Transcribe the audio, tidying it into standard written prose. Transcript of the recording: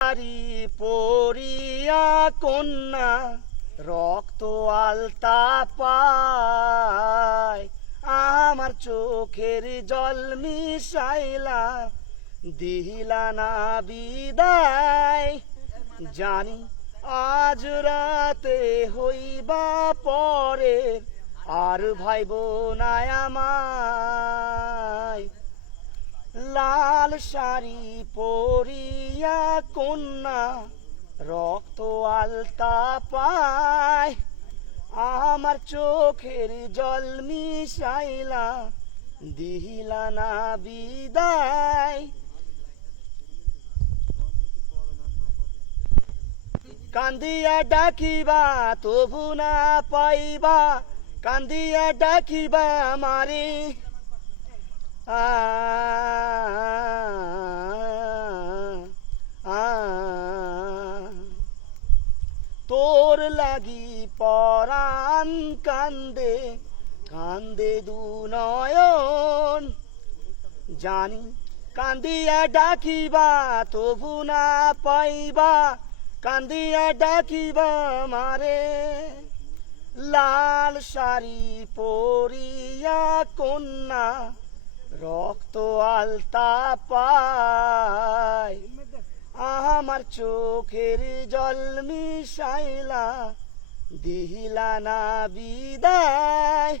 নারী পরিয়া কন্যা রক্ত আলতা পায়, আমার চোখের জল মিশাইলা দিলা না বিদায়। জানি আজ রাতে হইবা পরে, আর ভাইব না আমায়। লাল শাড়ি পরিয়া কন্যা রক্ত আলতা পায়, আমার চোখের জল মিশাইলা দিলা না বিদায়। কান্দিয়া ডাকিবা তবু না পাইবা, কান্দিয়া ডাকিবা আমারে। তোর লাগি পরাণ কান্দে কান্দে দু নয়ন। জানি কান্দিয়া ডাকিবা তবু না পাইবা, কান্দিয়া ডাকিবা মারে। লাল শাড়ি পরিয়া কন্যা রক্ত আলতা পায়, আমার চোখের জল মিশাইলা দিলা না বিদায়।